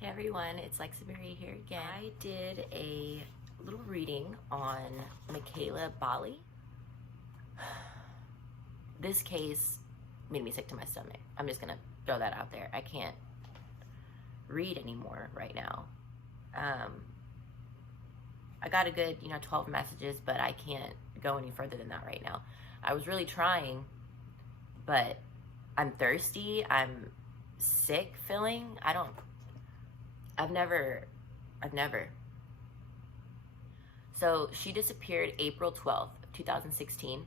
Hey everyone, it's LexxMarie here again. I did a little reading on Mekayla Bali. This case made me sick to my stomach. I'm just gonna throw that out there. I can't read anymore right now. I got a good, 12 messages, but I can't go any further than that right now. I was really trying, but I'm thirsty. I'm sick feeling. I've never. So she disappeared April 12th, 2016.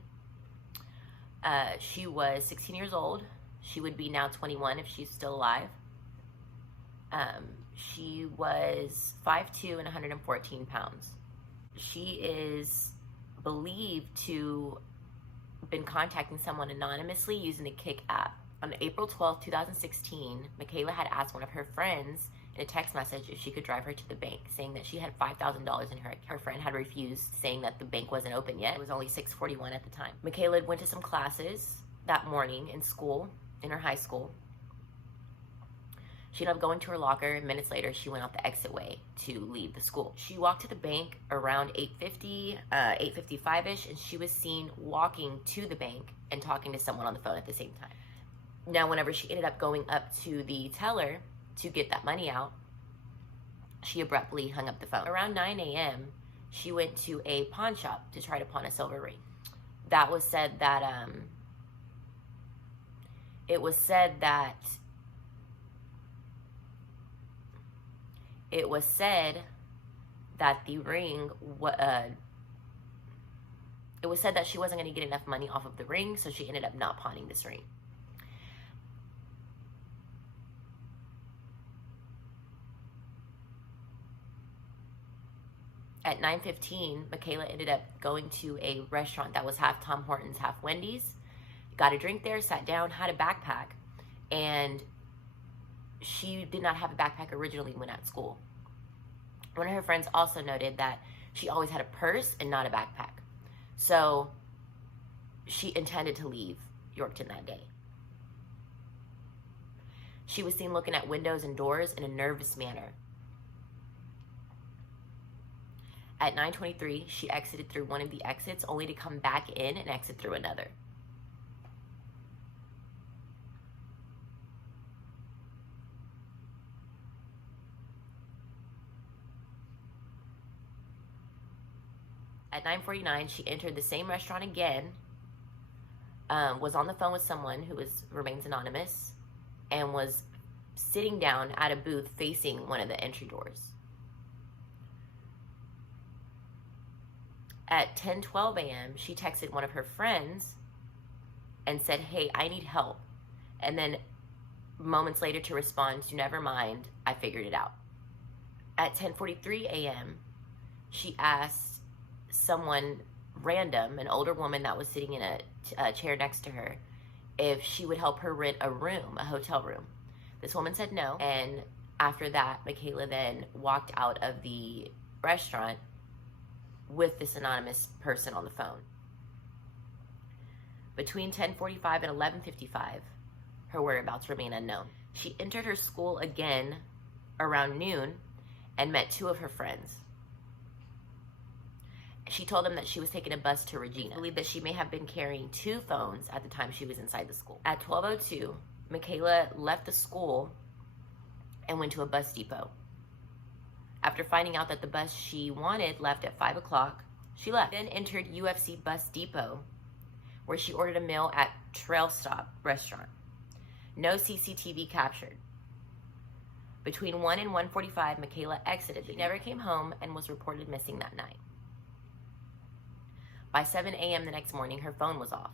She was 16 years old. She would be now 21 if she's still alive. She was 5'2" and 114 pounds. She is believed to have been contacting someone anonymously using the Kik app. On April 12th, 2016, Mekayla had asked one of her friends in a text message if she could drive her to the bank, saying that she had $5,000 in her account. Her friend had refused, saying that the bank wasn't open yet. It was only 6:41 at the time. Mekayla went to some classes that morning in school, in her high school. She ended up going to her locker, and minutes later, she went out the exit way to leave the school. She walked to the bank around 8:50, 8:55-ish, and she was seen walking to the bank and talking to someone on the phone at the same time. Now, whenever she ended up going up to the teller to get that money out, she abruptly hung up the phone. Around 9 a.m., she went to a pawn shop to try to pawn a silver ring. It was said that the ring, it was said that she wasn't going to get enough money off of the ring, so she ended up not pawning this ring. At 9:15, Mekayla ended up going to a restaurant that was half Tom Hortons, half Wendy's. Got a drink there, sat down, had a backpack, and she did not have a backpack originally when at school. One of her friends also noted that she always had a purse and not a backpack. So she intended to leave Yorkton that day. She was seen looking at windows and doors in a nervous manner. At 9:23, she exited through one of the exits, only to come back in and exit through another. At 9:49, she entered the same restaurant again, was on the phone with someone who remains anonymous, and was sitting down at a booth facing one of the entry doors. At 10:12 a.m., she texted one of her friends and said, "Hey, I need help." And then moments later to respond to, "Never mind, I figured it out." At 10:43 a.m., she asked someone random, an older woman that was sitting in a chair next to her, if she would help her rent a room, a hotel room. This woman said no, and after that, Mekayla then walked out of the restaurant with this anonymous person on the phone. Between 10:45 and 11:55, her whereabouts remain unknown. She entered her school again around noon and met two of her friends. She told them that she was taking a bus to Regina. I believe that she may have been carrying two phones at the time she was inside the school. At 12:02, Mekayla left the school and went to a bus depot. After finding out that the bus she wanted left at 5 o'clock, she left. Then entered UFC Bus Depot, where she ordered a meal at Trail Stop restaurant. No CCTV captured. Between 1 and 1:45, Mekayla exited. She never came home and was reported missing that night. By 7 a.m. the next morning, her phone was off.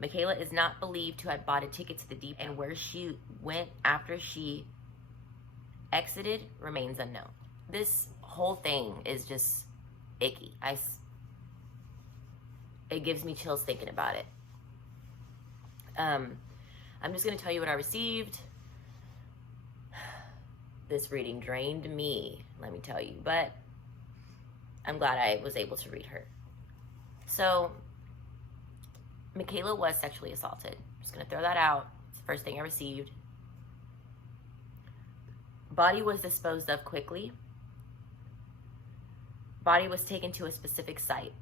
Mekayla is not believed to have bought a ticket to the depot, and where she went after she exited remains unknown. This whole thing is just icky. It gives me chills thinking about it. I'm just going to tell you what I received. This reading drained me, let me tell you, but I'm glad I was able to read her. So, Mekayla was sexually assaulted. I'm just going to throw that out. It's the first thing I received. Body was disposed of quickly. Body was taken to a specific site.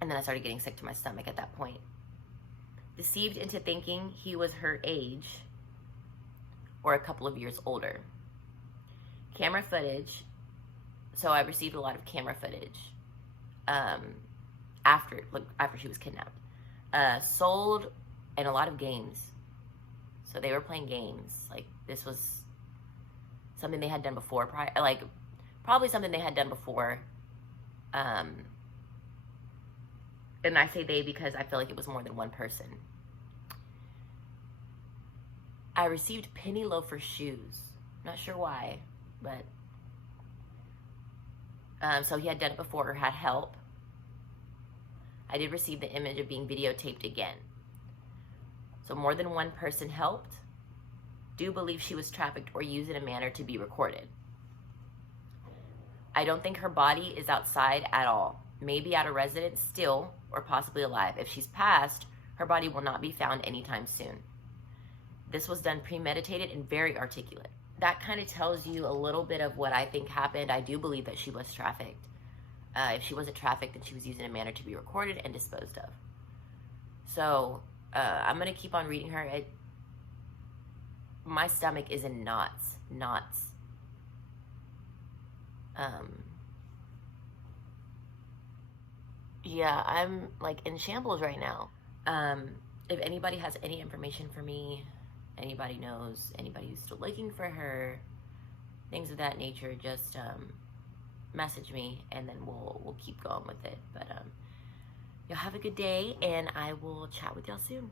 And then I started getting sick to my stomach at that point. Deceived into thinking he was her age or a couple of years older. Camera footage. So I received a lot of camera footage after she was kidnapped. Sold, and a lot of games. So they were playing games. Like, this was something they had done before. Probably something they had done before. And I say they because I feel like it was more than one person. I received penny loafer shoes. Not sure why, but so he had done it before or had help. I did receive the image of being videotaped again. So more than one person helped. Do believe she was trafficked or used in a manner to be recorded. I don't think her body is outside at all. Maybe at a residence still, or possibly alive. If she's passed, her body will not be found anytime soon. This was done premeditated and very articulate. That kind of tells you a little bit of what I think happened. I do believe that she was trafficked. If she wasn't trafficked, then she was used in a manner to be recorded and disposed of. So I'm going to keep on reading her. My stomach is in knots. Yeah, I'm like in shambles right now. If anybody has any information for me, anybody knows, anybody who's still looking for her, things of that nature, just message me, and then we'll keep going with it. But y'all have a good day, and I will chat with y'all soon.